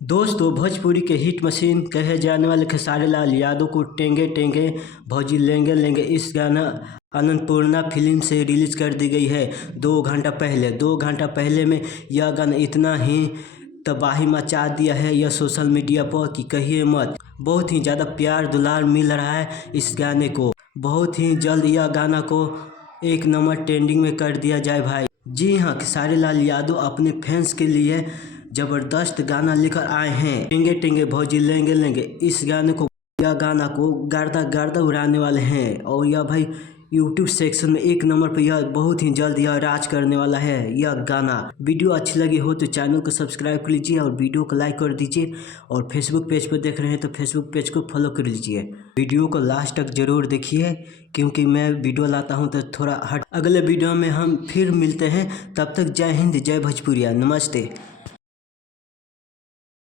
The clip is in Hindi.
दोस्तों, भोजपुरी के हिट मशीन कहे जाने वाले खेसारी लाल यादव को टेंगे टेंगे भौजी लेंगे लेंगे इस गाना अन्नपूर्णा फिल्म से रिलीज कर दी गई है 2 घंटा पहले में यह गाना इतना ही तबाही मचा दिया है यह सोशल मीडिया पर कि कहिए मत। बहुत ही ज़्यादा प्यार दुलार मिल रहा है इस गाने को। बहुत ही जल्द यह गाना को 1 नंबर ट्रेंडिंग में कर दिया जाए भाई। जी हाँ, खेसारी लाल यादव अपने फैंस के लिए जबरदस्त गाना लेकर आए हैं। टेंगे टेंगे भौजी लेंगे लेंगे इस गाने को यह गाना को गर्दा गर्दा उड़ाने वाले हैं और यह भाई यूट्यूब सेक्शन में 1 नंबर पर यह बहुत ही जल्द यह राज करने वाला है यह गाना। वीडियो अच्छी लगी हो तो चैनल को सब्सक्राइब कर लीजिए और वीडियो को लाइक कर दीजिए और फेसबुक पेज पर देख रहे हैं तो फेसबुक पेज को फॉलो कर लीजिए। वीडियो को लास्ट तक जरूर देखिए क्योंकि मैं वीडियो लाता हूं तो थोड़ा हट। अगले वीडियो में हम फिर मिलते हैं, तब तक जय हिंद जय भोजपुरिया, नमस्ते।